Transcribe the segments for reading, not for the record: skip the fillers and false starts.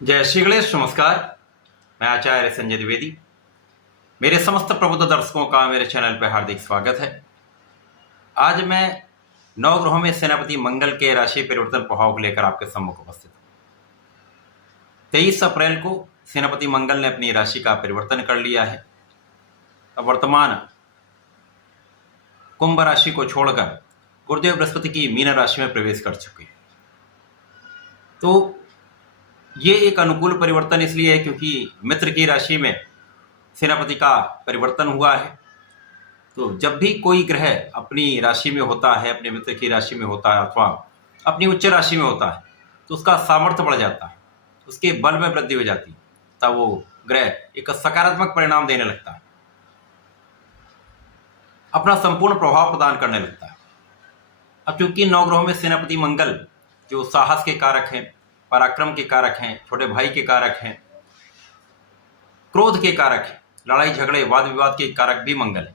जय श्री गणेश। नमस्कार। मैं आचार्य संजय द्विवेदी। मेरे समस्त प्रबुद्ध दर्शकों का मेरे चैनल पर हार्दिक स्वागत है। आज मैं नवग्रहों में सेनापति मंगल के राशि परिवर्तन प्रभाव को लेकर आपके सम्मुख उपस्थित हूँ। 23 अप्रैल को सेनापति मंगल ने अपनी राशि का परिवर्तन कर लिया है। अब वर्तमान कुंभ राशि को छोड़कर गुरुदेव बृहस्पति की मीन राशि में प्रवेश कर चुके हैं। तो ये एक अनुकूल परिवर्तन इसलिए है क्योंकि मित्र की राशि में सेनापति का परिवर्तन हुआ है। तो जब भी कोई ग्रह अपनी राशि में होता है, अपने मित्र की राशि में होता है अथवा अपनी उच्च राशि में होता है, तो उसका सामर्थ्य बढ़ जाता है, उसके बल में वृद्धि हो जाती है, तब वो ग्रह एक सकारात्मक परिणाम देने लगता है, अपना संपूर्ण प्रभाव प्रदान करने लगता है। अब क्योंकि नवग्रहों में सेनापति मंगल जो साहस के कारक हैं, पराक्रम के कारक हैं, छोटे भाई के कारक हैं, क्रोध के कारक हैं, लड़ाई झगड़े वाद विवाद के कारक भी मंगल है,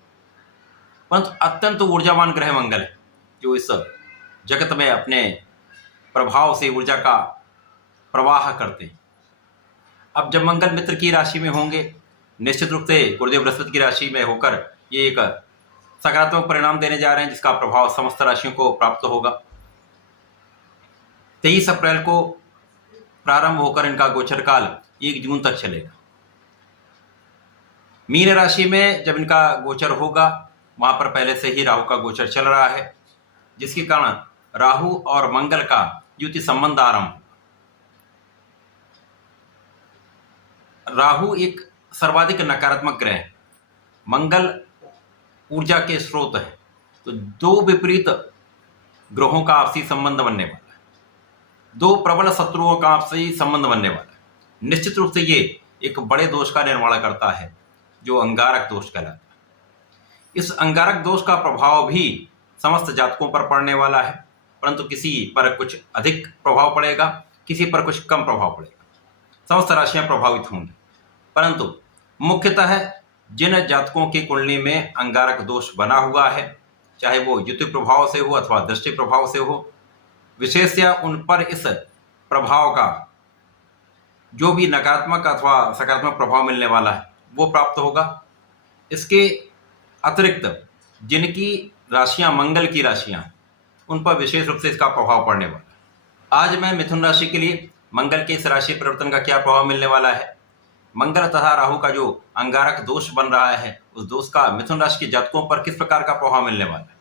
परंतु अत्यंत ऊर्जावान ग्रह मंगल है जो इस जगत में अपने प्रभाव से ऊर्जा का प्रवाह करते हैं। अब जब मंगल मित्र की राशि में होंगे, निश्चित रूप से गुरुदेव बृहस्पति की राशि में होकर ये एक सकारात्मक परिणाम देने जा रहे हैं जिसका प्रभाव समस्त राशियों को प्राप्त होगा। 23 अप्रैल को प्रारंभ होकर इनका गोचर काल 1 जून तक चलेगा। मीन राशि में जब इनका गोचर होगा, वहां पर पहले से ही राहु का गोचर चल रहा है, जिसके कारण राहु और मंगल का युति संबंध आरंभ। राहु एक सर्वाधिक नकारात्मक ग्रह है, मंगल ऊर्जा के स्रोत है, तो दो विपरीत ग्रहों का आपसी संबंध बनने वाला है, दो प्रबल शत्रुओं का आपसी संबंध बनने वाला है। निश्चित रूप से ये एक बड़े दोष का निर्माण करता है जो अंगारक दोष कहलाता है। इस अंगारक दोष का प्रभाव भी समस्त जातकों पर पड़ने वाला है, परंतु किसी पर कुछ अधिक प्रभाव पड़ेगा, किसी पर कुछ कम प्रभाव पड़ेगा। समस्त राशियां प्रभावित होंगी, परंतु मुख्यतः जिन जातकों की कुंडली में अंगारक दोष बना हुआ है, चाहे वो युति प्रभाव से हो अथवा दृष्टि प्रभाव से हो, विशेषया उन पर इस प्रभाव का जो भी नकारात्मक अथवा सकारात्मक प्रभाव मिलने वाला है वो प्राप्त होगा। इसके अतिरिक्त जिनकी राशियां मंगल की राशियां हैं, उन पर विशेष रूप से इसका प्रभाव पड़ने वाला है। आज मैं मिथुन राशि के लिए मंगल के इस राशि परिवर्तन का क्या प्रभाव मिलने वाला है, मंगल तथा राहु का जो अंगारक दोष बन रहा है, उस दोष का मिथुन राशि के जातकों पर किस प्रकार का प्रभाव मिलने वाला है।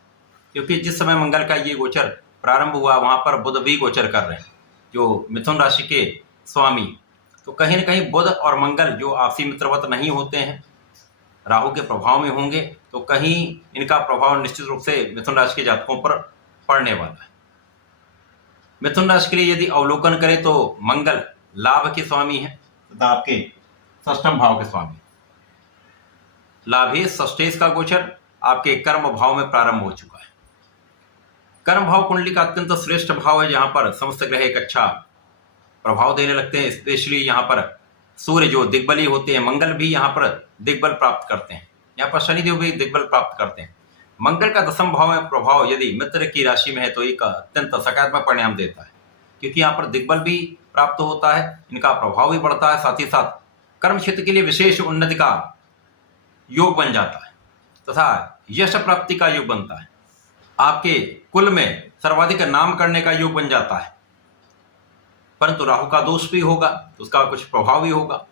क्योंकि जिस समय मंगल का ये गोचर प्रारंभ हुआ, वहां पर बुध भी गोचर कर रहे हैं जो मिथुन राशि के स्वामी। तो कहीं न कहीं बुध और मंगल जो आपसी मित्रवत नहीं होते हैं, राहु के प्रभाव में होंगे, तो कहीं इनका प्रभाव निश्चित रूप से मिथुन राशि के जातकों पर पड़ने वाला है। मिथुन राशि के लिए यदि अवलोकन करें तो मंगल लाभ के स्वामी है तथा आपके षष्ठम भाव के स्वामी। लाभेश षष्ठेश का गोचर आपके कर्म भाव में प्रारंभ हो चुका है। कर्म भाव कुंडली का अत्यंत श्रेष्ठ भाव है, जहां पर समस्त ग्रह एक अच्छा प्रभाव देने लगते हैं। स्पेशली यहाँ पर सूर्य जो दिग्बली होते हैं, मंगल भी यहाँ पर दिग्बल प्राप्त करते हैं, यहाँ पर शनिदेव भी दिग्बल प्राप्त करते हैं। मंगल का 10वें भाव में प्रभाव यदि मित्र की राशि में है तो एक अत्यंत सकारात्मक परिणाम देता है, क्योंकि यहाँ पर दिग्बल भी प्राप्त होता है, इनका प्रभाव भी बढ़ता है, साथ ही साथ कर्म क्षेत्र के लिए विशेष उन्नति का योग बन जाता है तथा यश प्राप्ति का योग बनता है। आपके कुल में सर्वाधिक नाम करने का योग बन जाता है। परंतु राहु का दोष भी होगा तो उसका कुछ प्रभाव भी होगा।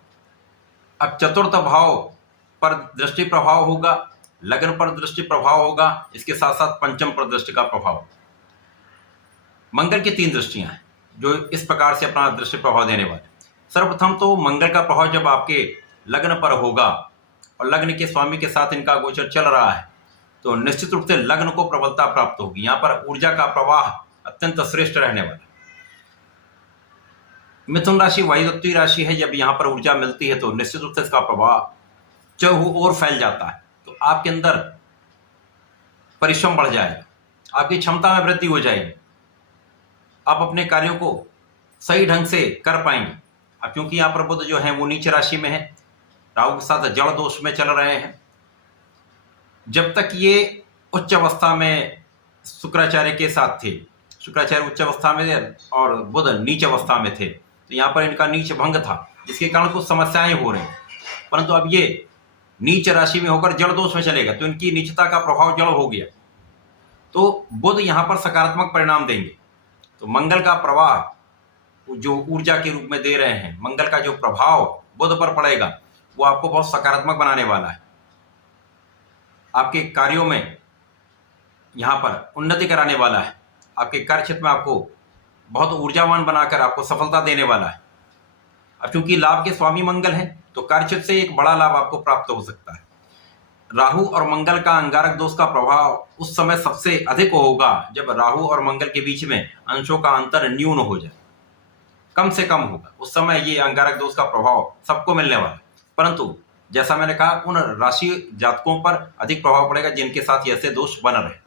अब चतुर्थ भाव पर दृष्टि प्रभाव होगा, लग्न पर दृष्टि प्रभाव होगा, इसके साथ साथ पंचम पर दृष्टि का प्रभाव। मंगल की 3 दृष्टियां हैं जो इस प्रकार से अपना दृष्टि प्रभाव देने वाले। सर्वप्रथम तो मंगल का प्रभाव जब आपके लग्न पर होगा और लग्न के स्वामी के साथ इनका गोचर चल रहा है, तो निश्चित रूप से लग्न को प्रबलता प्राप्त होगी। यहाँ पर ऊर्जा का प्रवाह अत्यंत श्रेष्ठ रहने वाला। मिथुन राशि वायुतत्वीय राशि है, जब यहाँ पर ऊर्जा मिलती है तो निश्चित रूप से इसका प्रभाव चहु और फैल जाता है। तो आपके अंदर परिश्रम बढ़ जाएगा, आपकी क्षमता में वृद्धि हो जाएगी, आप अपने कार्यों को सही ढंग से कर पाएंगे। अब क्योंकि यहाँ पर बुध जो है वो नीच राशि में है, राहु के साथ जड़ दोष में चल रहे हैं। जब तक ये उच्च अवस्था में शुक्राचार्य के साथ थे, शुक्राचार्य उच्च अवस्था में और बुध नीच अवस्था में थे, तो यहाँ पर इनका नीच भंग था, जिसके कारण कुछ समस्याएं हो रही, परंतु अब ये नीच राशि में होकर जड़ दोष में चलेगा, तो इनकी नीचता का प्रभाव जड़ हो गया, तो बुध यहाँ पर सकारात्मक परिणाम देंगे। तो मंगल का प्रवाह जो ऊर्जा के रूप में दे रहे हैं, मंगल का जो प्रभाव बुध पर पड़ेगा वो आपको बहुत सकारात्मक बनाने वाला है। आपके कार्यों में यहाँ पर उन्नति कराने वाला है, आपके कार्य क्षेत्र में आपको बहुत ऊर्जावान बनाकर आपको सफलता देने वाला है। अब चूंकि लाभ के स्वामी मंगल हैं, तो कार्य क्षेत्र से एक बड़ा लाभ आपको प्राप्त हो सकता है। राहु और मंगल का अंगारक दोष का प्रभाव उस समय सबसे अधिक होगा जब राहु और मंगल के बीच में अंशों का अंतर न्यून हो जाए, कम से कम होगा, उस समय ये अंगारक दोष का प्रभाव सबको मिलने वाला है। परंतु जैसा मैंने कहा, उन राशि जातकों पर अधिक प्रभाव पड़ेगा जिनके साथ ऐसे दोष बन रहे।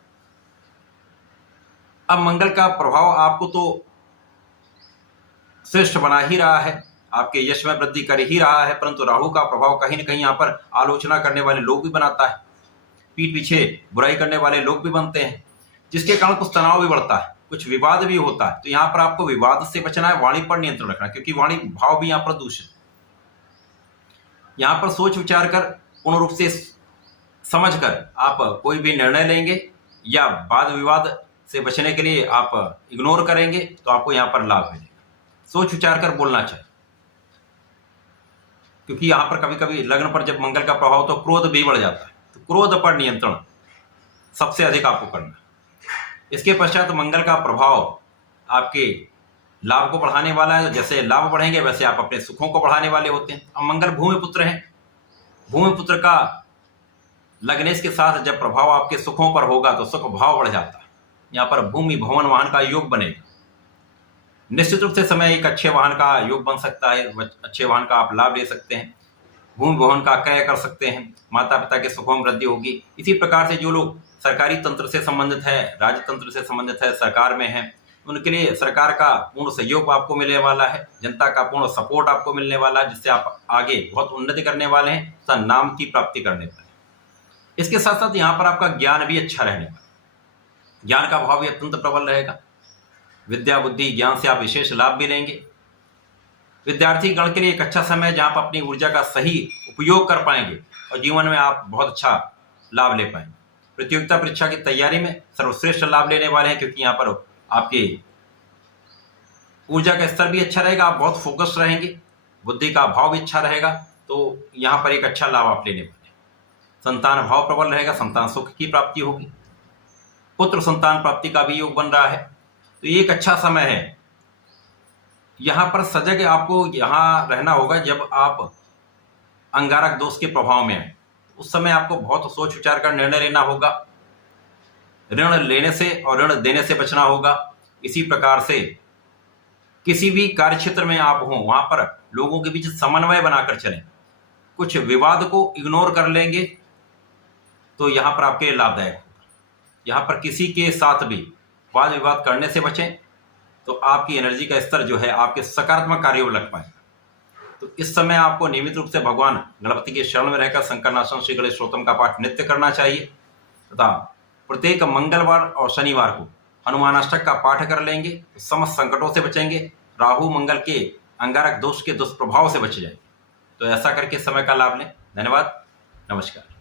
अब मंगल का प्रभाव आपको तो श्रेष्ठ बना ही रहा है, आपके यश में वृद्धि कर ही रहा है, परंतु राहु का प्रभाव कहीं न कहीं यहाँ पर आलोचना करने वाले लोग भी बनाता है, पीठ पीछे बुराई करने वाले लोग भी बनते हैं, जिसके कारण कुछ तनाव भी बढ़ता है, कुछ विवाद भी होता है। तो यहाँ पर आपको विवाद से बचना है, वाणी पर नियंत्रण रखना, क्योंकि वाणी भाव भी यहाँ पर दूषित। यहाँ पर सोच विचार कर, पूर्ण रूप से समझ कर आप कोई भी निर्णय लेंगे या वाद विवाद से बचने के लिए आप इग्नोर करेंगे तो आपको यहाँ पर लाभ मिलेगा। सोच विचार कर बोलना चाहिए, क्योंकि यहाँ पर कभी कभी लग्न पर जब मंगल का प्रभाव तो क्रोध भी बढ़ जाता है, तो क्रोध पर नियंत्रण सबसे अधिक आपको करना है। इसके पश्चात मंगल का प्रभाव आपके लाभ को बढ़ाने वाला है, जैसे लाभ बढ़ेंगे वैसे आप अपने सुखों को बढ़ाने वाले होते हैं। अब मंगल भूमि पुत्र हैं, भूमि पुत्र का लग्नेश के साथ जब प्रभाव आपके सुखों पर होगा तो सुख भाव बढ़ जाता है। यहाँ पर भूमि भवन वाहन का योग बनेगा, निश्चित रूप से समय एक अच्छे वाहन का योग बन सकता है, अच्छे वाहन का आप लाभ ले सकते हैं, भूमि भवन का क्रय कर सकते हैं, माता पिता के सुखों में वृद्धि होगी। इसी प्रकार से जो लोग सरकारी तंत्र से संबंधित है, राजतंत्र से संबंधित है, सरकार में है, उनके लिए सरकार का पूर्ण सहयोग आपको मिलने वाला है, जनता का पूर्ण सपोर्ट आपको मिलने वाला है, जिससे आप आगे बहुत उन्नति करने वाले हैं तथा नाम की प्राप्ति करने वाले हैं। इसके साथ साथ यहाँ पर आपका ज्ञान भी अच्छा रहने वाला है, ज्ञान का भाव भी अत्यंत प्रबल रहेगा। विद्या बुद्धि ज्ञान से आप विशेष लाभ भी लेंगे। विद्यार्थी गण के लिए एक अच्छा समय जहाँ आप अपनी ऊर्जा का सही उपयोग कर पाएंगे और जीवन में आप बहुत अच्छा लाभ ले पाएंगे। प्रतियोगिता परीक्षा की तैयारी में सर्वश्रेष्ठ लाभ लेने वाले हैं, क्योंकि यहाँ पर आपके ऊर्जा का स्तर भी अच्छा रहेगा, आप बहुत फोकस रहेंगे, बुद्धि का भाव भी अच्छा रहेगा, तो यहाँ पर एक अच्छा लाभ आप लेने वाले हैं। संतान भाव प्रबल रहेगा, संतान सुख की प्राप्ति होगी, पुत्र संतान प्राप्ति का भी योग बन रहा है, तो ये एक अच्छा समय है। यहाँ पर सजग आपको यहाँ रहना होगा जब आप अंगारक दोष के प्रभाव में आए, उस समय आपको बहुत सोच विचार कर निर्णय लेना होगा, ऋण लेने से और ऋण देने से बचना होगा। इसी प्रकार से किसी भी कार्य क्षेत्र में आप हों वहां पर लोगों के बीच समन्वय बनाकर चलें, कुछ विवाद को इग्नोर कर लेंगे तो यहाँ पर आपके लिए लाभदायक होगा। यहाँ पर किसी के साथ भी वाद विवाद करने से बचें, तो आपकी एनर्जी का स्तर जो है आपके सकारात्मक कार्यों में लग पाएगा। तो इस समय आपको नियमित रूप से भगवान गणपति के शरण में रहकर संकरनाशन श्री गणेश स्तोत्रम का पाठ नित्य करना चाहिए तथा प्रत्येक मंगलवार और शनिवार को हनुमानाष्टक का पाठ कर लेंगे तो समस्त संकटों से बचेंगे, राहु मंगल के अंगारक दोष के दुष्प्रभाव से बच जाएंगे। तो ऐसा करके समय का लाभ लें। धन्यवाद, नमस्कार।